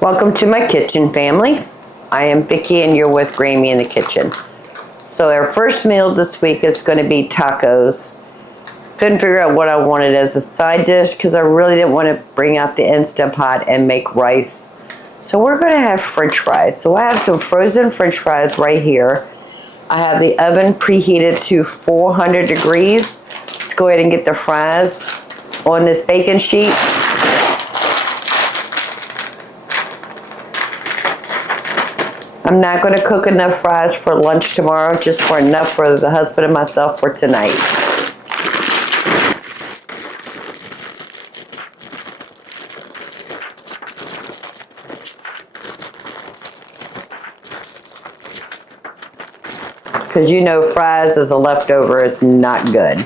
Welcome to my kitchen, family. I am Vicki and you're with Grammy in the kitchen. So our first meal this week is going to be tacos. Couldn't figure out what I wanted as a side dish because I really didn't want to bring out the Instant Pot and make rice. So we're going to have French fries. So I have some frozen French fries right here. I have the oven preheated to 400 degrees. Let's go ahead and get the fries on this baking sheet. I'm not going to cook enough fries for lunch tomorrow, just for enough for the husband and myself for tonight. Because you know fries as a leftover, it's not good.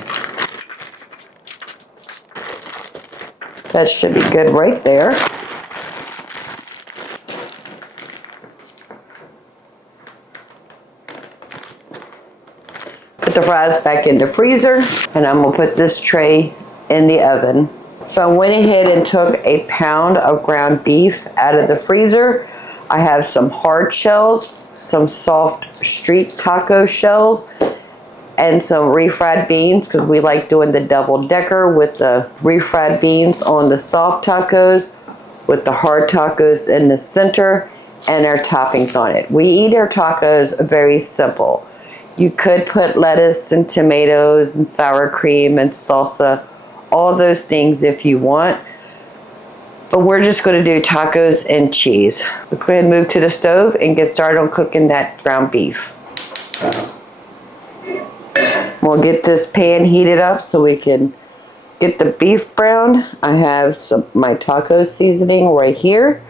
That should be good right there. Put the fries back in the freezer, and I'm gonna put this tray in the oven. So I went ahead and took a pound of ground beef out of the freezer. I have some hard shells, some soft street taco shells, and some refried beans, because we like doing the double decker with the refried beans on the soft tacos, with the hard tacos in the center, and our toppings on it. We eat our tacos very simple. You could put lettuce and tomatoes and sour cream and salsa, all those things if you want. But we're just going to do tacos and cheese. Let's go ahead and move to the stove and get started on cooking that ground beef. We'll get this pan heated up so we can get the beef browned. I have my taco seasoning right here.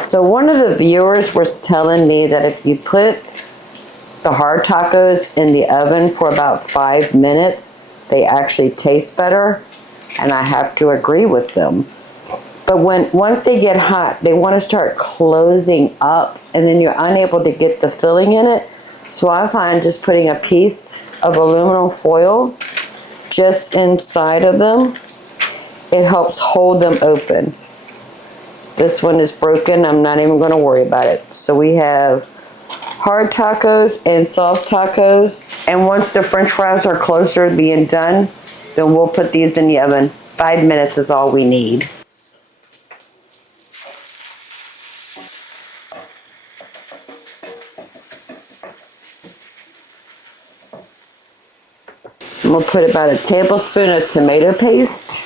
So one of the viewers was telling me that if you put the hard tacos in the oven for about 5 minutes, they actually taste better, and I have to agree with them. But once they get hot, they want to start closing up, and then you're unable to get the filling in it. So I find just putting a piece of aluminum foil just inside of them, it helps hold them open. This one is broken. I'm not even going to worry about it. So we have hard tacos and soft tacos. And once the French fries are closer to being done, then we'll put these in the oven. 5 minutes is all we need. I'm going to put about a tablespoon of tomato paste.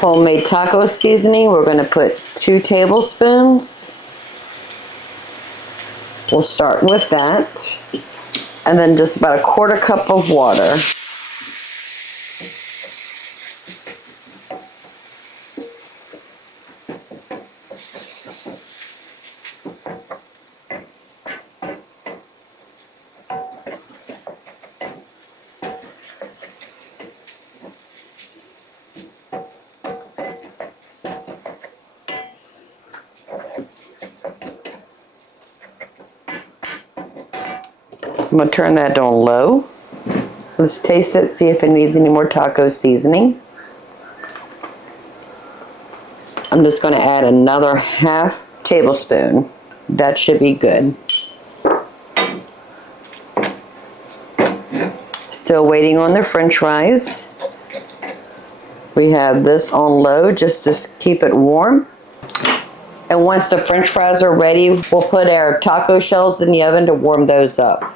Homemade taco seasoning, we're going to put 2 tablespoons. We'll start with that. And then just about a 1/4 cup of water. I'm going to turn that on low. Let's taste it, see if it needs any more taco seasoning. I'm just going to add another 1/2 tablespoon. That should be good. Still waiting on the French fries. We have this on low just to keep it warm. And once the French fries are ready, we'll put our taco shells in the oven to warm those up.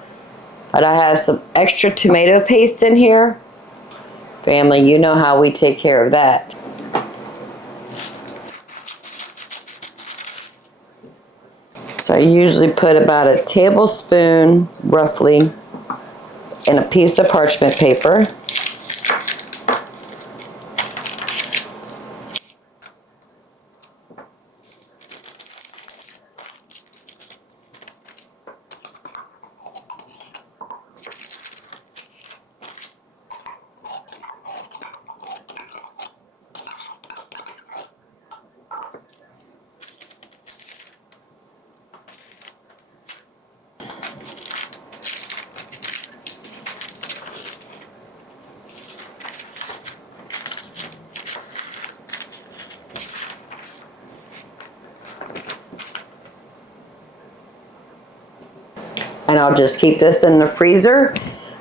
But I have some extra tomato paste in here. Family, you know how we take care of that. So I usually put about a tablespoon, roughly, in a piece of parchment paper. And I'll just keep this in the freezer.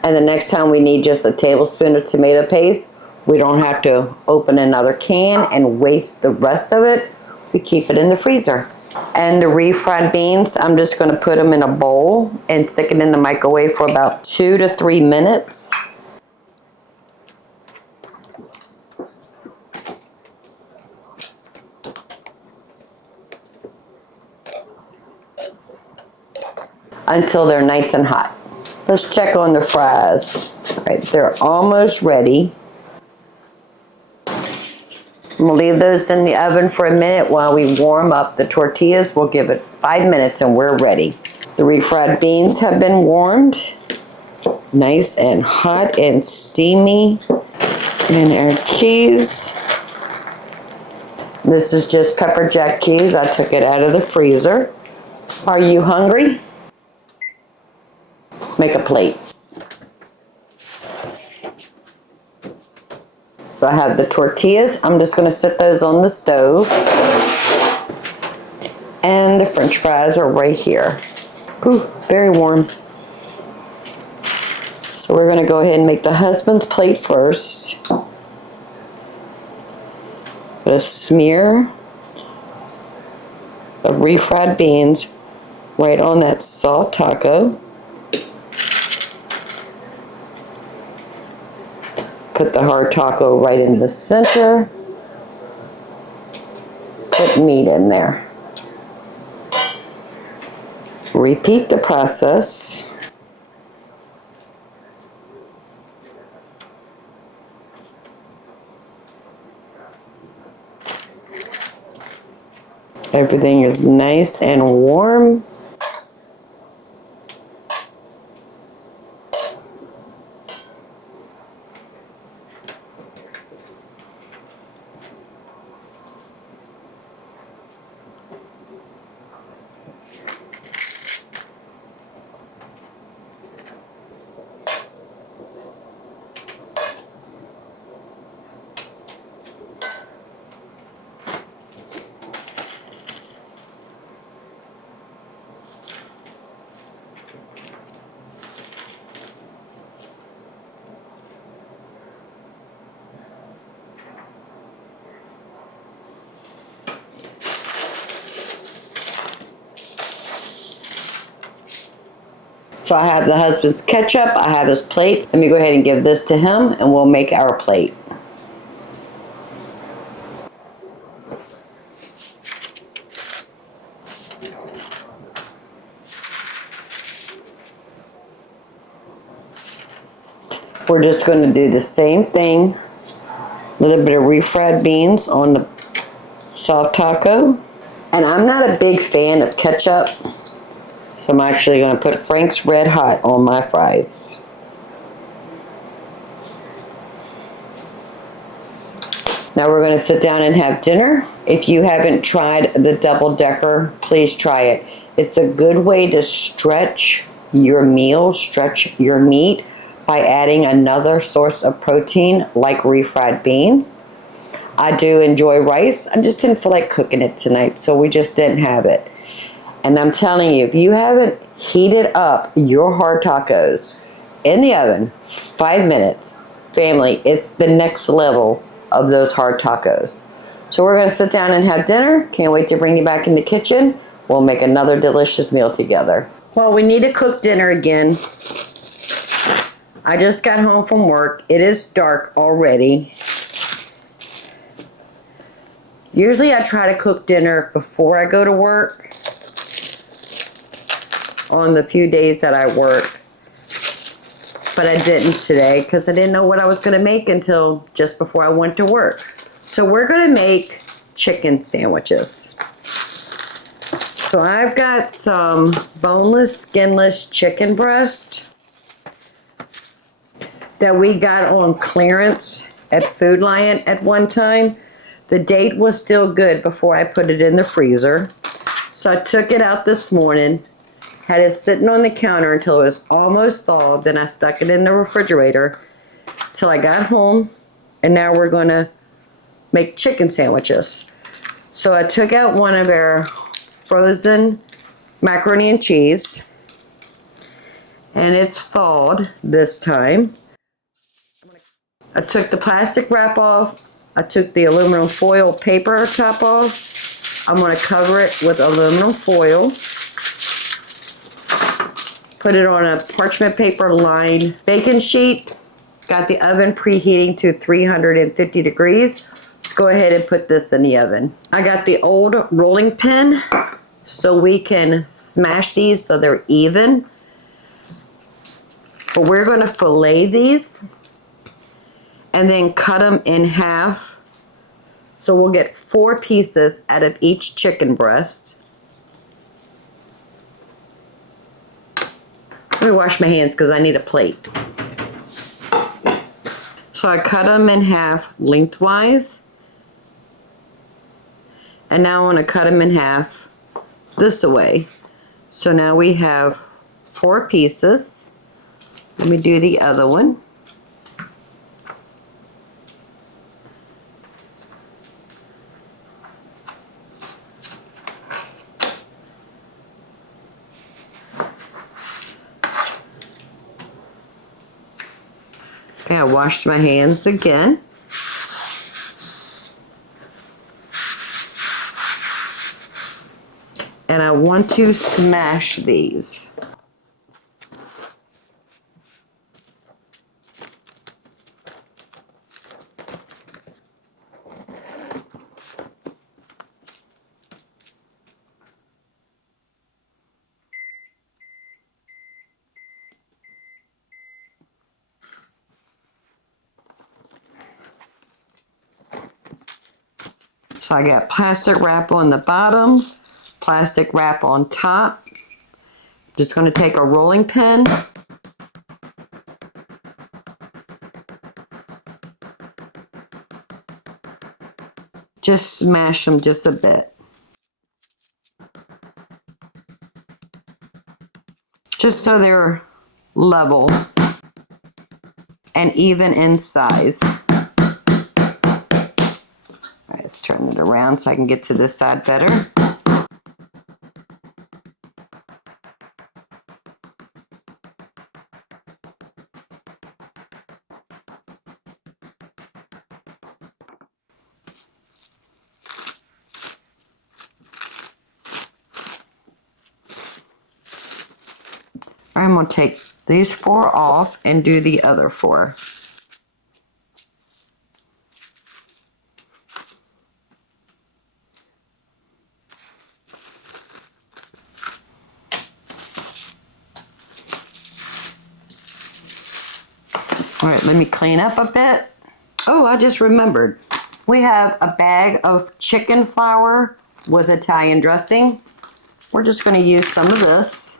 And the next time we need just a tablespoon of tomato paste, we don't have to open another can and waste the rest of it. We keep it in the freezer. And the refried beans, I'm just going to put them in a bowl and stick it in the microwave for about 2 to 3 minutes. Until they're nice and hot. Let's check on the fries. All right, they're almost ready. I'm gonna leave those in the oven for a minute while we warm up the tortillas. We'll give it 5 minutes and we're ready. The refried beans have been warmed. Nice and hot and steamy. And our cheese. This is just pepper jack cheese. I took it out of the freezer. Are you hungry? Let's make a plate. So I have the tortillas. I'm just going to set those on the stove. And the French fries are right here. Ooh, very warm. So we're going to go ahead and make the husband's plate first. Put a smear of refried beans right on that soft taco. Put the hard taco right in the center. Put meat in there. Repeat the process. Everything is nice and warm. So I have the husband's ketchup, I have his plate. Let me go ahead and give this to him and we'll make our plate. We're just going to do the same thing. A little bit of refried beans on the soft taco. And I'm not a big fan of ketchup. So I'm actually going to put Frank's Red Hot on my fries. Now we're going to sit down and have dinner. If you haven't tried the double decker, please try it. It's a good way to stretch your meal, stretch your meat by adding another source of protein like refried beans. I do enjoy rice. I just didn't feel like cooking it tonight, so we just didn't have it. And I'm telling you, if you haven't heated up your hard tacos in the oven 5 minutes, family, it's the next level of those hard tacos. So we're going to sit down and have dinner. Can't wait to bring you back in the kitchen. We'll make another delicious meal together. Well, we need to cook dinner again. I just got home from work. It is dark already. Usually I try to cook dinner before I go to work on the few days that I work. But I didn't today because I didn't know what I was going to make until just before I went to work. So we're going to make chicken sandwiches. So I've got some boneless, skinless chicken breast that we got on clearance at Food Lion at one time. The date was still good before I put it in the freezer. So I took it out this morning, had it sitting on the counter until it was almost thawed. Then I stuck it in the refrigerator till I got home. And now we're going to make chicken sandwiches. So I took out one of our frozen macaroni and cheese. And it's thawed this time. I took the plastic wrap off. I took the aluminum foil paper top off. I'm going to cover it with aluminum foil. Put it on a parchment paper lined baking sheet. Got the oven preheating to 350 degrees. Let's go ahead and put this in the oven. I got the old rolling pin so we can smash these so they're even. But we're going to fillet these and then cut them in half. So we'll get 4 pieces out of each chicken breast. Let me wash my hands because I need a plate. So I cut them in half lengthwise. And now I'm going to cut them in half this way. So now we have 4 pieces. Let me do the other one. Okay, I washed my hands again. And I want to smash these. So I got plastic wrap on the bottom, plastic wrap on top. Just going to take a rolling pin. Just smash them just a bit. Just so they're level and even in size. All right, let's turn it around so I can get to this side better. I'm going to take these 4 off and do the other 4. All right, let me clean up a bit. Oh, I just remembered. We have a bag of chicken flour with Italian dressing. We're just going to use some of this.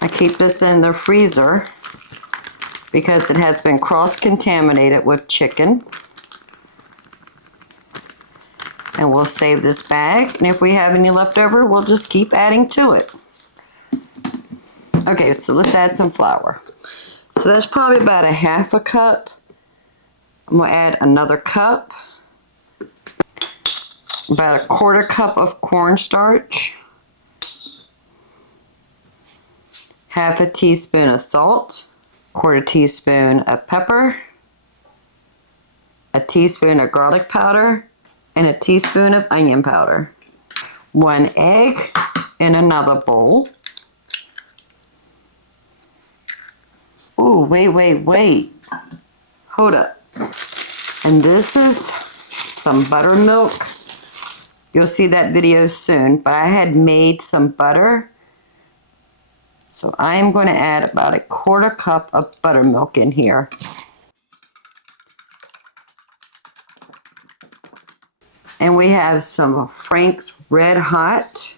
I keep this in the freezer because it has been cross-contaminated with chicken. And we'll save this bag. And if we have any left over, we'll just keep adding to it. Okay, so let's add some flour. So that's probably about a 1/2 cup. I'm going to add another cup. About a 1/4 cup of cornstarch. 1/2 teaspoon of salt. 1/4 teaspoon of pepper. A teaspoon of garlic powder. And a teaspoon of onion powder. 1 egg in another bowl. Oh, wait. Hold up. And this is some buttermilk. You'll see that video soon, but I had made some butter. So I'm going to add about a 1/4 cup of buttermilk in here. And we have some Frank's Red Hot.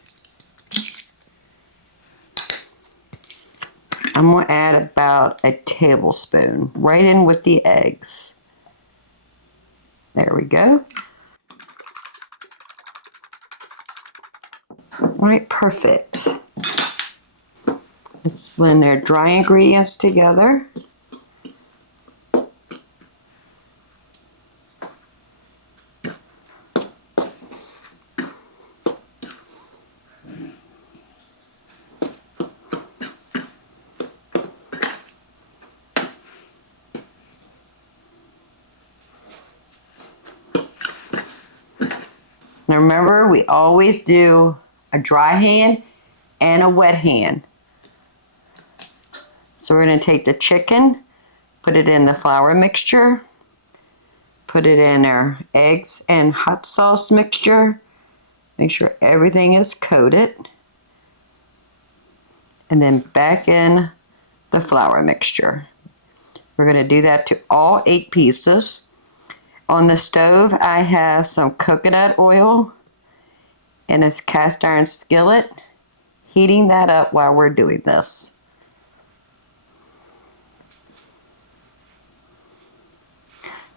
I'm going to add about a tablespoon right in with the eggs. There we go. All right, perfect. Let's blend our dry ingredients together. And remember, we always do a dry hand and a wet hand. So we're going to take the chicken, put it in the flour mixture, put it in our eggs and hot sauce mixture. Make sure everything is coated. And then back in the flour mixture. We're going to do that to all 8 pieces. On the stove, I have some coconut oil in a cast iron skillet, heating that up while we're doing this.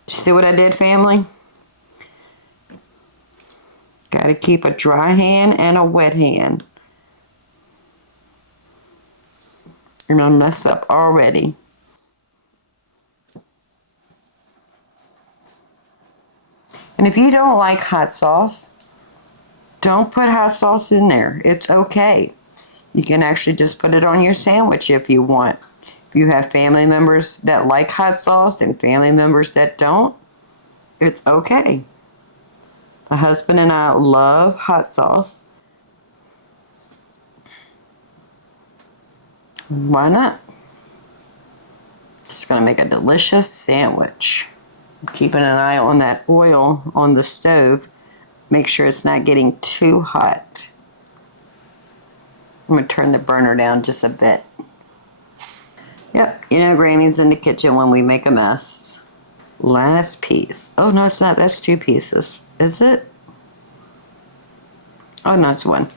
See what I did, family? Got to keep a dry hand and a wet hand. I'm going to mess up already. And if you don't like hot sauce, don't put hot sauce in there. It's okay. You can actually just put it on your sandwich if you want. If you have family members that like hot sauce and family members that don't, it's okay. My husband and I love hot sauce. Why not? Just gonna make a delicious sandwich. Keeping an eye on that oil on the stove. Make sure it's not getting too hot. I'm gonna turn the burner down just a bit. Yep, you know Grammy's in the kitchen when we make a mess. Last piece. Oh no, it's not. That's 2 pieces. Is it? Oh no, it's 1.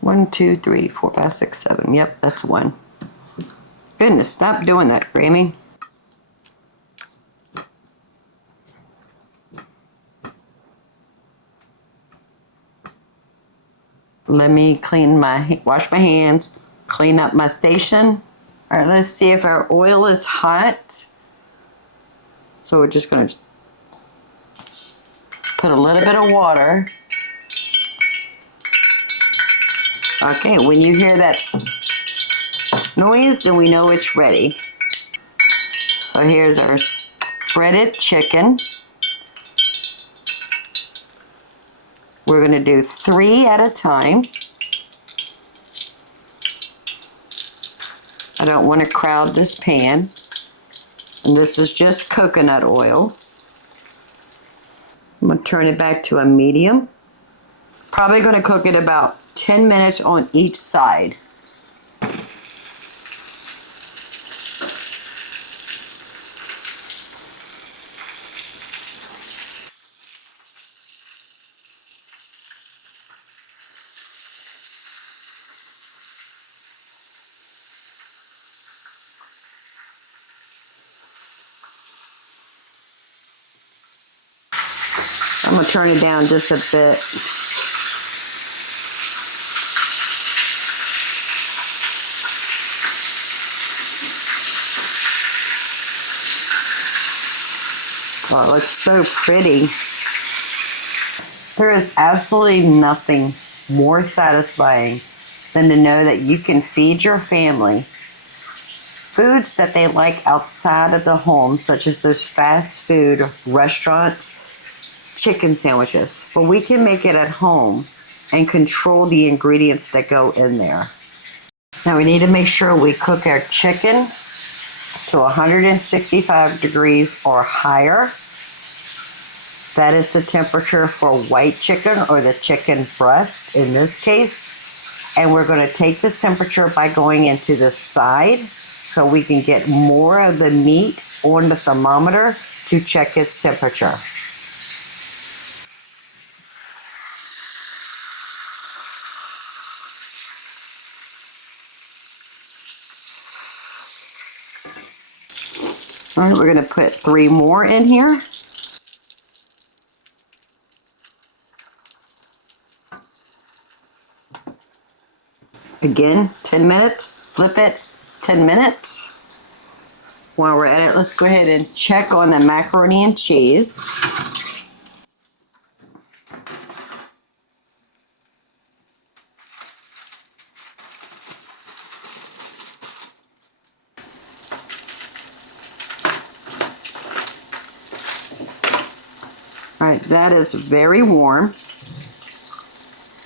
1, 2, 3, 4, 5, 6, 7. Yep, that's 1. Goodness, stop doing that, Grammy. Let me wash my hands, clean up my station. All right, let's see if our oil is hot. So we're just going to put a little bit of water. Okay, when you hear that noise, then we know it's ready. So here's our breaded chicken. We're going to do 3 at a time. I don't want to crowd this pan. And this is just coconut oil. I'm going to turn it back to a medium. Probably going to cook it about 10 minutes on each side. I'm going to turn it down just a bit. Oh, it looks so pretty. There is absolutely nothing more satisfying than to know that you can feed your family foods that they like outside of the home, such as those fast food restaurants, chicken sandwiches. But we can make it at home and control the ingredients that go in there. Now we need to make sure we cook our chicken to 165 degrees or higher. That is the temperature for white chicken or the chicken breast in this case. And we're going to take this temperature by going into the side so we can get more of the meat on the thermometer to check its temperature. All right, we're going to put 3 more in here. Again, 10 minutes, flip it, 10 minutes. While we're at it, let's go ahead and check on the macaroni and cheese. All right, that is very warm.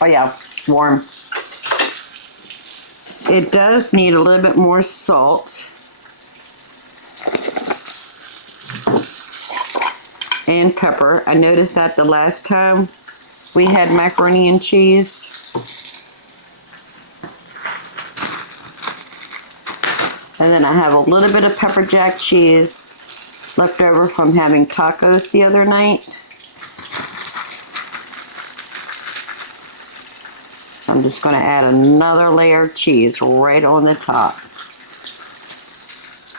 Oh yeah, warm. It does need a little bit more salt and pepper. I noticed that the last time we had macaroni and cheese. And then I have a little bit of pepper jack cheese left over from having tacos the other night. I'm just going to add another layer of cheese right on the top.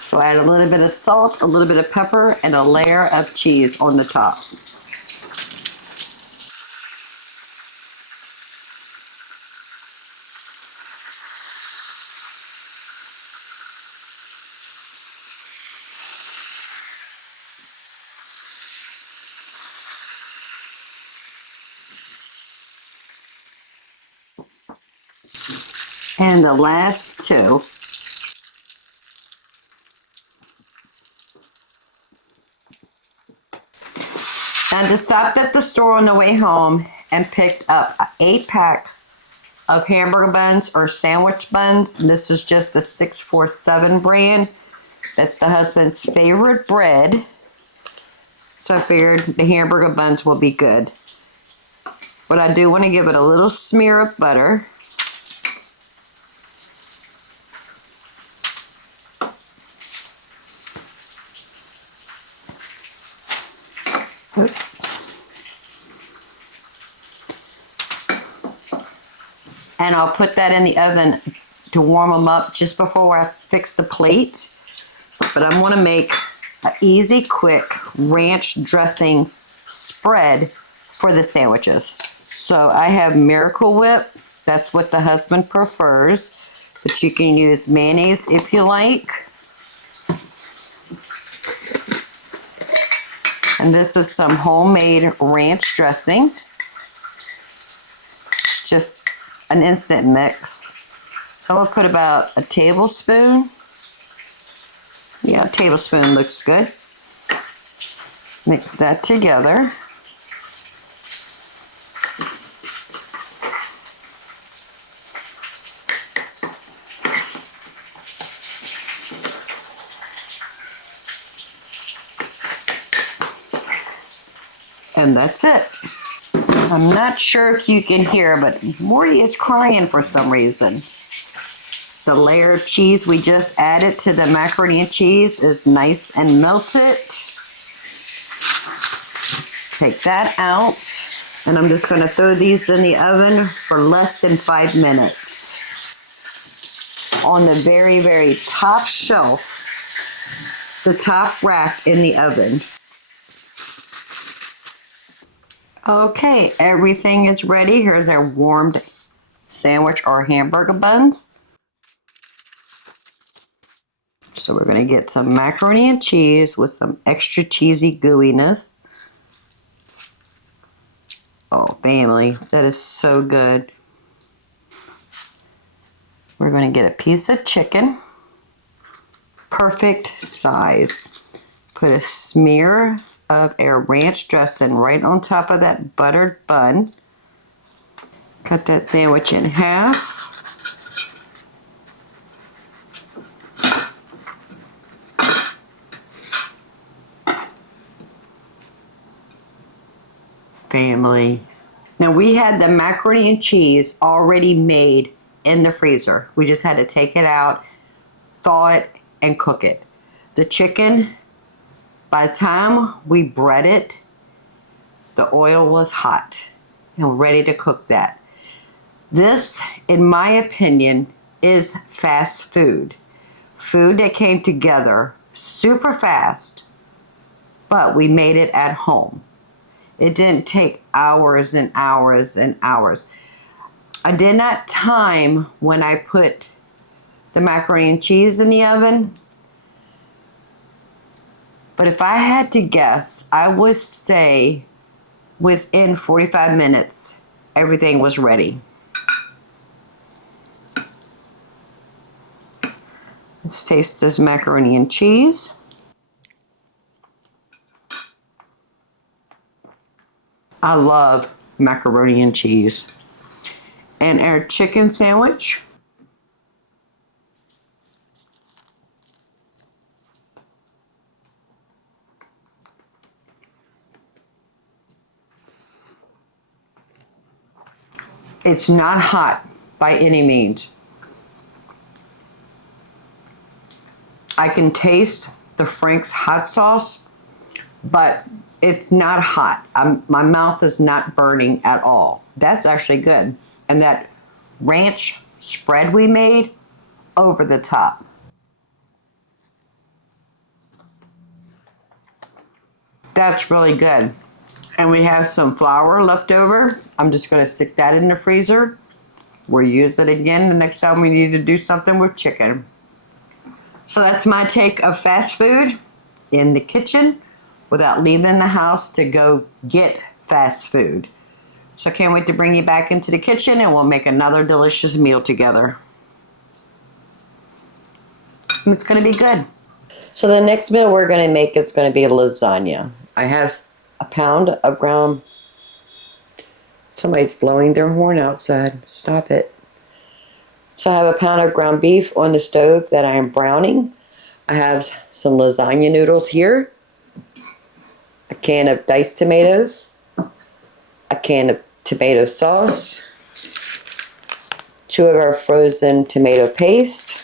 So I add a little bit of salt, a little bit of pepper, and a layer of cheese on the top. And the last two. I just stopped at the store on the way home and picked up an 8-pack of hamburger buns or sandwich buns. This is just the 647 brand. That's the husband's favorite bread. So I figured the hamburger buns will be good. But I do want to give it a little smear of butter. And I'll put that in the oven to warm them up just before I fix the plate. But I want to make an easy, quick ranch dressing spread for the sandwiches. So I have Miracle Whip. That's what the husband prefers. But you can use mayonnaise if you like. And this is some homemade ranch dressing. It's just an instant mix. So I'll put about a tablespoon. Yeah, a tablespoon looks good. Mix that together. And that's it. I'm not sure if you can hear, but Morty is crying for some reason. The layer of cheese we just added to the macaroni and cheese is nice and melted. Take that out. And I'm just going to throw these in the oven for less than 5 minutes. On the very, very top shelf, the top rack in the oven. Okay, everything is ready. Here's our warmed sandwich or hamburger buns. So we're going to get some macaroni and cheese with some extra cheesy gooiness. Oh, family, that is so good. We're going to get a piece of chicken. Perfect size. Put a smear of our ranch dressing right on top of that buttered bun. Cut that sandwich in half. Family. Now we had the macaroni and cheese already made in the freezer. We just had to take it out, thaw it, and cook it. The chicken, by the time we bread it, the oil was hot and ready to cook that. This, in my opinion, is fast food. Food that came together super fast, but we made it at home. It didn't take hours and hours and hours. I did not time when I put the macaroni and cheese in the oven. But if I had to guess, I would say within 45 minutes, everything was ready. Let's taste this macaroni and cheese. I love macaroni and cheese. and our chicken sandwich. It's not hot by any means. I can taste the Frank's hot sauce, but it's not hot. My mouth is not burning at all. That's actually good. And that ranch spread we made, over the top. That's really good. And we have some flour left over. I'm just going to stick that in the freezer. We'll use it again the next time we need to do something with chicken. So that's my take of fast food in the kitchen without leaving the house to go get fast food. So can't wait to bring you back into the kitchen and we'll make another delicious meal together. And it's going to be good. So the next meal we're going to make is going to be lasagna. I have a pound of ground. Somebody's blowing their horn outside. Stop it. So I have a pound of ground beef on the stove that I am browning. I have some lasagna noodles here. A can of diced tomatoes. A can of tomato sauce. 2 of our frozen tomato paste.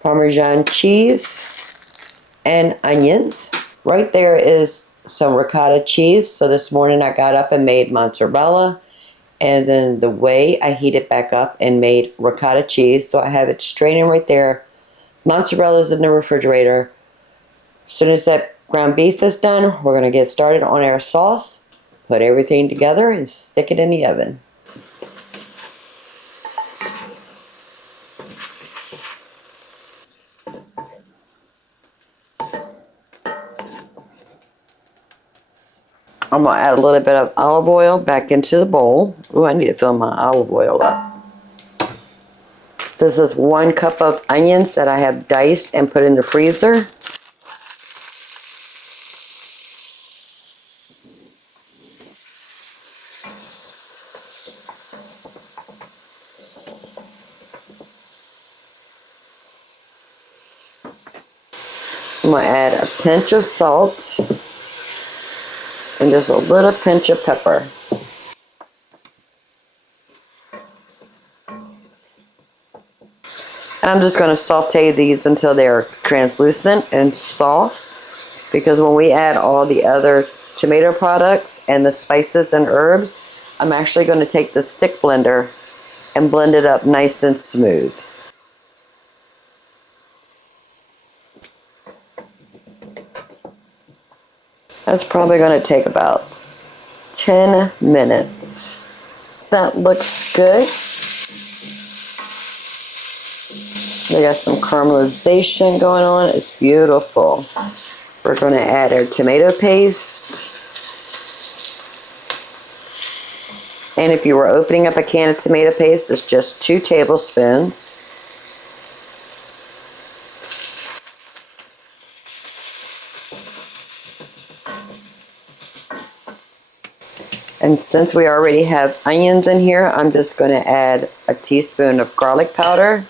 Parmesan cheese. And onions. Right there is some ricotta cheese. So this morning I got up and made mozzarella. And then the whey, I heated back up and made ricotta cheese. So I have it straining right there. Mozzarella's in the refrigerator. As soon as that ground beef is done, we're going to get started on our sauce. Put everything together and stick it in the oven. I'm going to add a little bit of olive oil back into the bowl. Oh, I need to fill my olive oil up. This is 1 cup of onions that I have diced and put in the freezer. I'm going to add a pinch of salt. And just a little pinch of pepper. And I'm just going to saute these until they're translucent and soft. Because when we add all the other tomato products and the spices and herbs, I'm actually going to take the stick blender and blend it up nice and smooth. That's probably going to take about 10 minutes. That looks good. We got some caramelization going on. It's beautiful. We're going to add our tomato paste. And if you were opening up a can of tomato paste, it's just 2 tablespoons. And since we already have onions in here, I'm just going to add a teaspoon of garlic powder.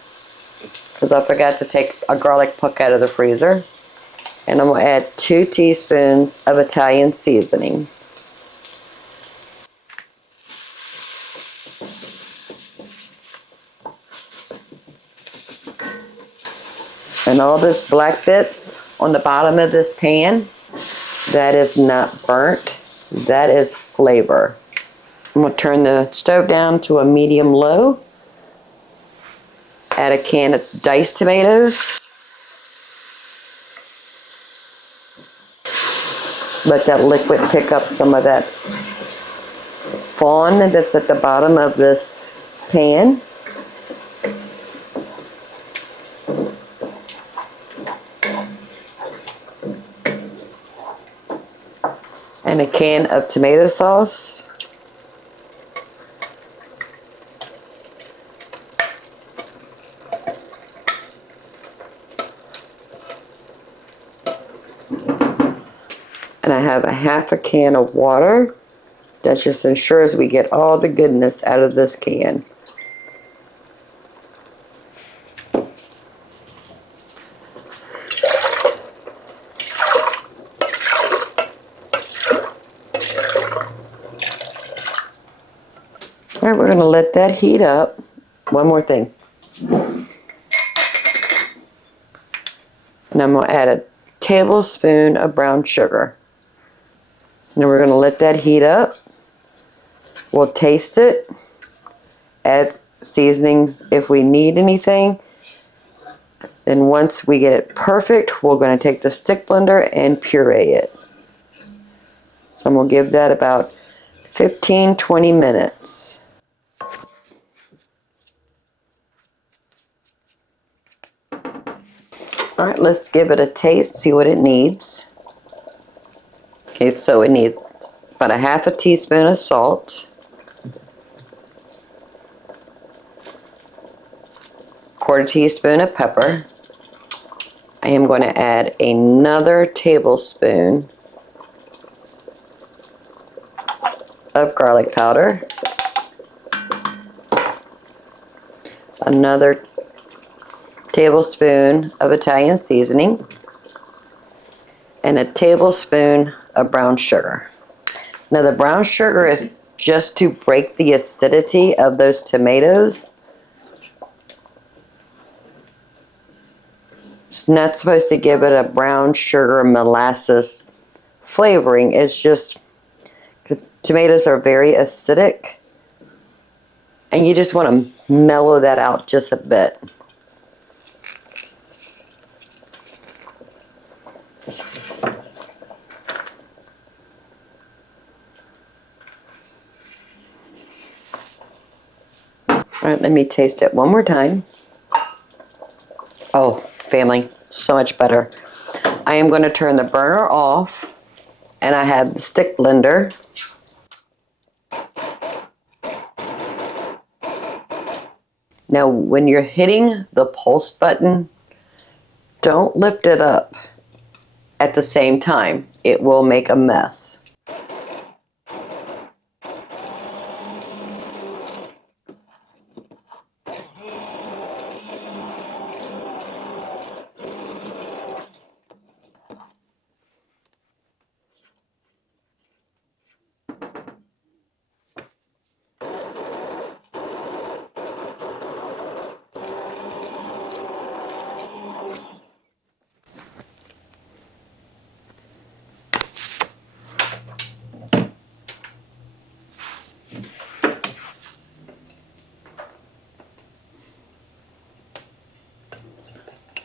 Because I forgot to take a garlic puck out of the freezer. And I'm going to add 2 teaspoons of Italian seasoning. And all this black bits on the bottom of this pan, that is not burnt. That is flavor. I'm going to turn the stove down to a medium-low. Add a can of diced tomatoes. Let that liquid pick up some of that fond that's at the bottom of this pan. And a can of tomato sauce. And I have a half a can of water. That just ensures we get all the goodness out of this can. All right, we're going to let that heat up. One more thing. And I'm going to add a tablespoon of brown sugar. And we're going to let that heat up. We'll taste it. Add seasonings if we need anything. Then once we get it perfect, we're going to take the stick blender and puree it. So I'm going to give that about 15-20 minutes. All right, let's give it a taste, see what it needs. Okay, so it needs about a half a teaspoon of salt, quarter teaspoon of pepper. I am going to add another tablespoon of garlic powder, another tablespoon of Italian seasoning, and a tablespoon of brown sugar. Now the brown sugar is just to break the acidity of those tomatoes. It's not supposed to give it a brown sugar molasses flavoring. It's just because tomatoes are very acidic and you just want to mellow that out just a bit. All right, let me taste it one more time. Oh, family, so much better. I am going to turn the burner off, and I have the stick blender. Now, when you're hitting the pulse button, don't lift it up at the same time. It will make a mess.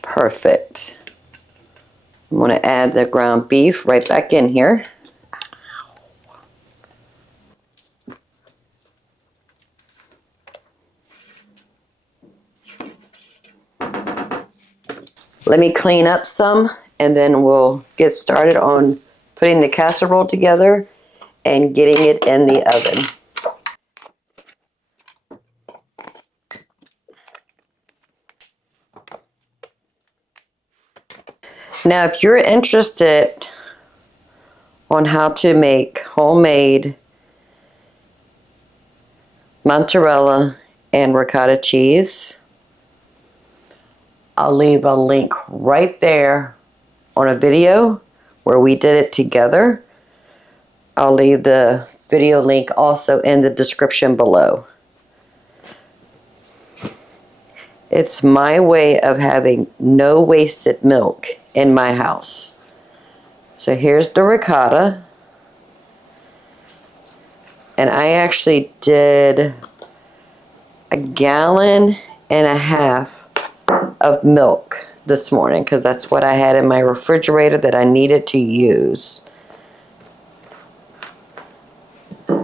Perfect. I'm going to add the ground beef right back in here. Let me clean up some, and then we'll get started on putting the casserole together and getting it in the oven. Now, if you're interested on how to make homemade mozzarella and ricotta cheese, I'll leave a link right there on a video where we did it together. I'll leave the video link also in the description below. It's my way of having no wasted milk in my house. So here's the ricotta. And I actually did 1.5 gallons of milk this morning because that's what I had in my refrigerator that I needed to use. I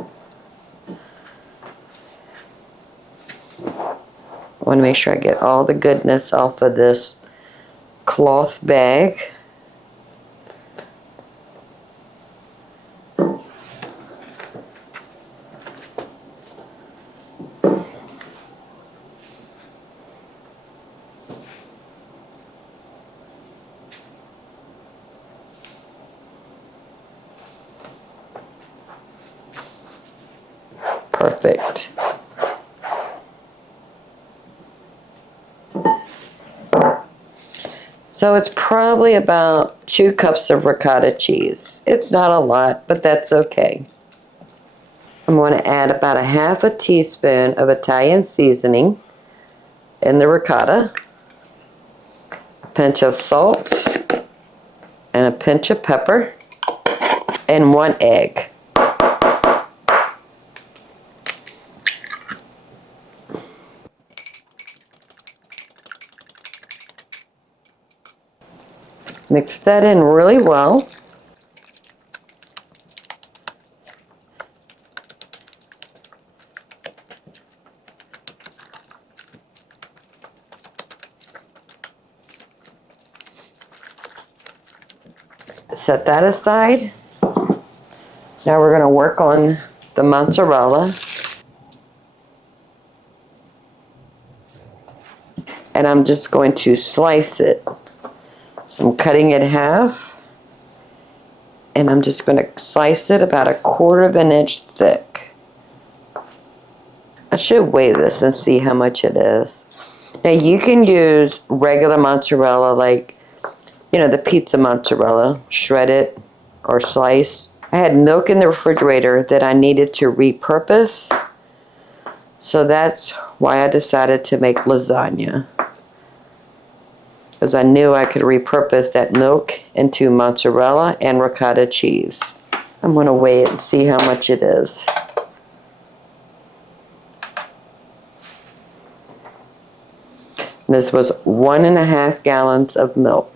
want to make sure I get all the goodness off of this cloth bag. Perfect. So it's probably about 2 cups of ricotta cheese. It's not a lot, but that's okay. I'm going to add about a half a teaspoon of Italian seasoning in the ricotta, a pinch of salt, and a pinch of pepper, and 1 egg. Mix that in really well. Set that aside. Now we're going to work on the mozzarella. And I'm just going to slice it. So I'm cutting it in half. And I'm just going to slice it about 1/4 of an inch thick. I should weigh this and see how much it is. Now you can use regular mozzarella, like, you know, the pizza mozzarella, shred it or slice. I had milk in the refrigerator that I needed to repurpose. So that's why I decided to make lasagna. Because I knew I could repurpose that milk into mozzarella and ricotta cheese. I'm going to weigh it and see how much it is. This was 1.5 gallons of milk.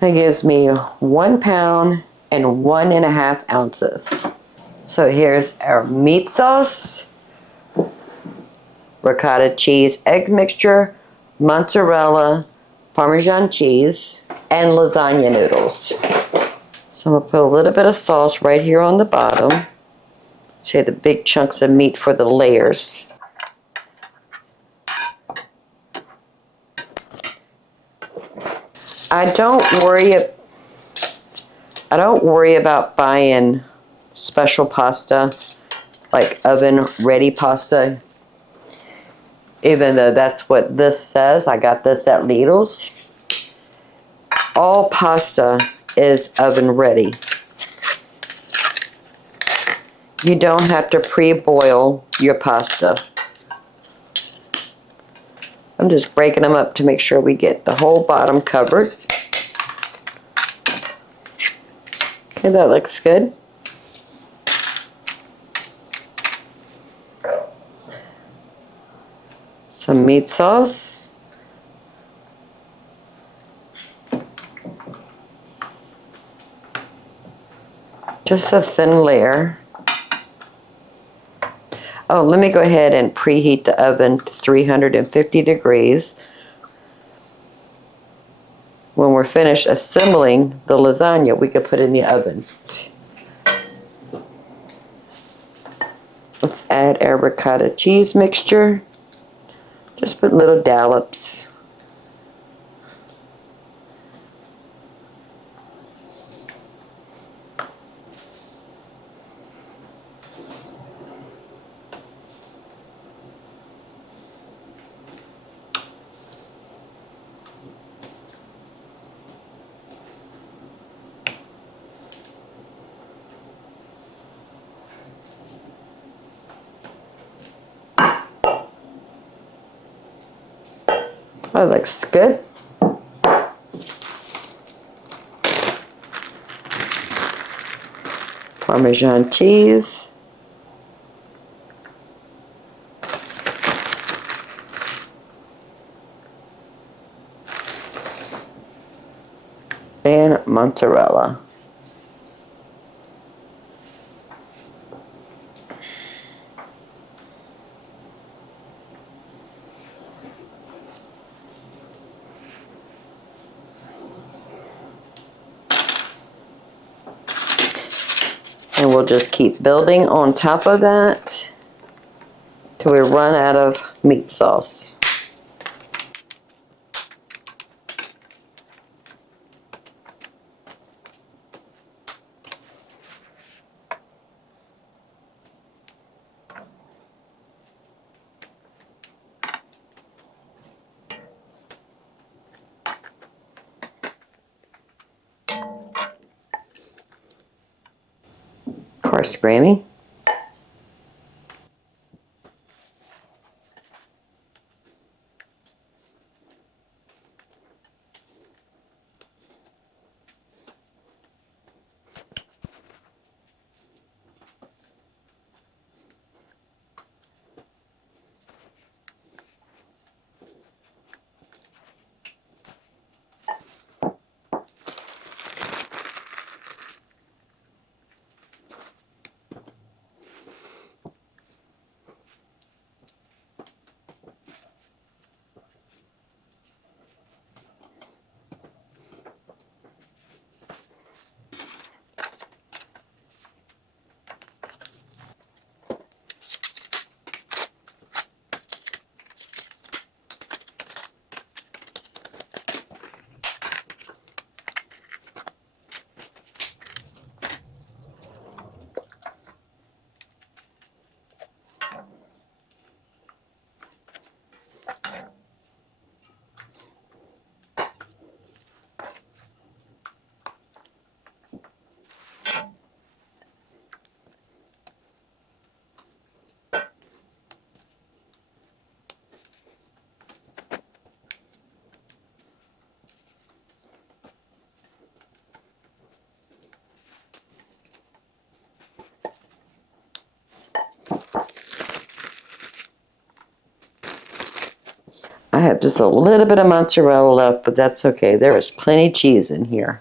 That gives me 1 pound and 1.5 ounces. So here's our meat sauce, ricotta cheese egg mixture, mozzarella, Parmesan cheese, and lasagna noodles. So I'm going to put a little bit of sauce right here on the bottom. Say the big chunks of meat for the layers. I don't worry about buying special pasta, like oven ready pasta, even though that's what this says. I got this at Lidl's. All pasta is oven ready. You don't have to pre-boil your pasta. I'm just breaking them up to make sure we get the whole bottom covered. Okay, that looks good. Some meat sauce. Just a thin layer. Oh, let me go ahead and preheat the oven to 350 degrees. When we're finished assembling the lasagna, we could put it in the oven. Let's add our ricotta cheese mixture. Just put little dollops. That looks good. Parmesan cheese. And mozzarella. And we'll just keep building on top of that till we run out of meat sauce. course, Grammy. I have just a little bit of mozzarella left, but that's okay. There is plenty of cheese in here.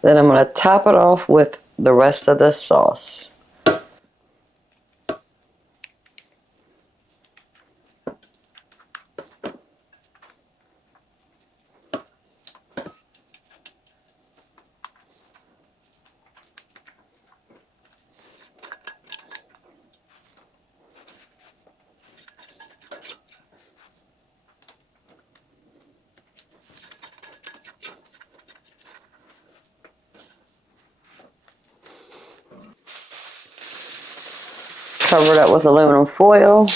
Then I'm going to top it off with the rest of the sauce. Cover it up with aluminum foil.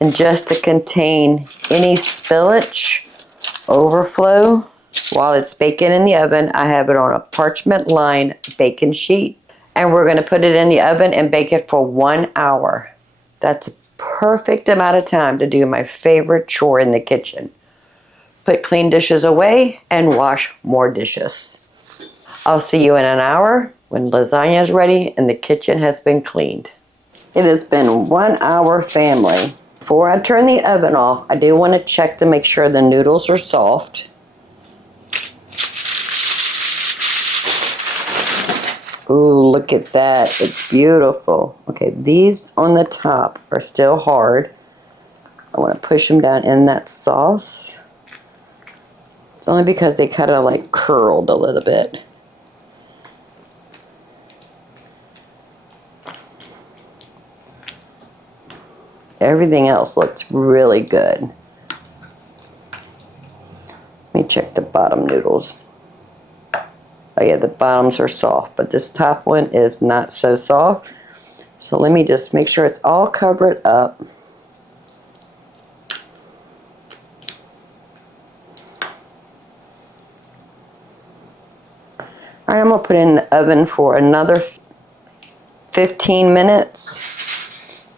And just to contain any spillage, overflow, while it's baking in the oven, I have it on a parchment-lined baking sheet. And we're going to put it in the oven and bake it for 1 hour. That's a perfect amount of time to do my favorite chore in the kitchen. Put clean dishes away and wash more dishes. I'll see you in an hour when lasagna is ready and the kitchen has been cleaned. It has been 1 hour, family. Before I turn the oven off, I do want to check to make sure the noodles are soft. Ooh, look at that. It's beautiful. Okay, these on the top are still hard. I want to push them down in that sauce. It's only because they kind of like curled a little bit. Everything else looks really good. Let me check the bottom noodles. Oh yeah, the bottoms are soft, but this top one is not so soft. So let me just make sure it's all covered up. All right, I'm gonna put it in the oven for another 15 minutes.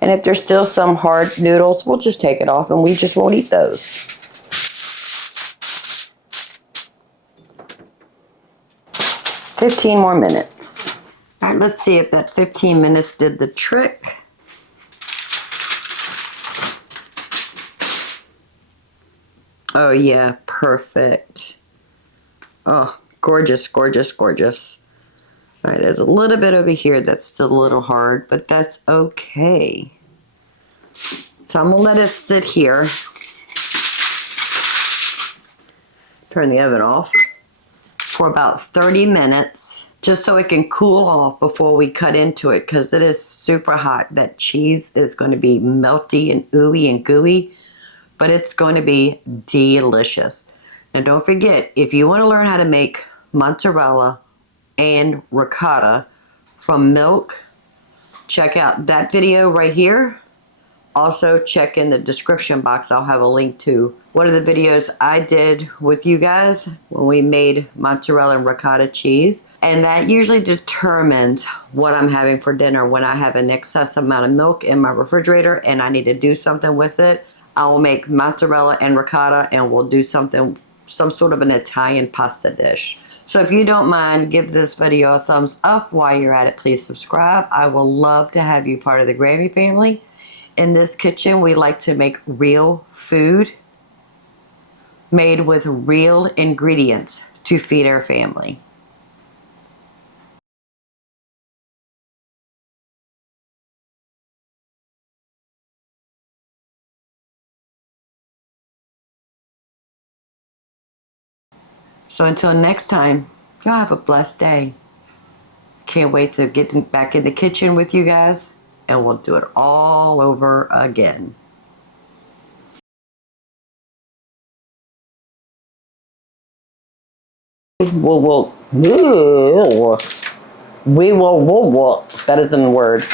And if there's still some hard noodles, we'll just take it off and we just won't eat those. 15 more minutes. All right, let's see if that 15 minutes did the trick. Oh yeah, perfect. Oh, gorgeous, gorgeous, gorgeous. All right, there's a little bit over here that's still a little hard, but that's okay. So I'm gonna let it sit here. Turn the oven off for about 30 minutes, just so it can cool off before we cut into it, because it is super hot. That cheese is going to be melty and ooey and gooey, but it's going to be delicious. Now don't forget, if you want to learn how to make mozzarella and ricotta from milk, check out that video right here. Also check in the description box. I'll have a link to one of the videos I did with you guys when we made mozzarella and ricotta cheese. And that usually determines what I'm having for dinner. When I have an excess amount of milk in my refrigerator and I need to do something with it, I will make mozzarella and ricotta and we'll do something, some sort of an Italian pasta dish. So if you don't mind, give this video a thumbs up. While you're at it, please subscribe. I will love to have you part of the Gravy family. In this kitchen, we like to make real food made with real ingredients to feed our family. So until next time, y'all have a blessed day. Can't wait to get back in the kitchen with you guys, and we'll do it all over again. That isn't a word.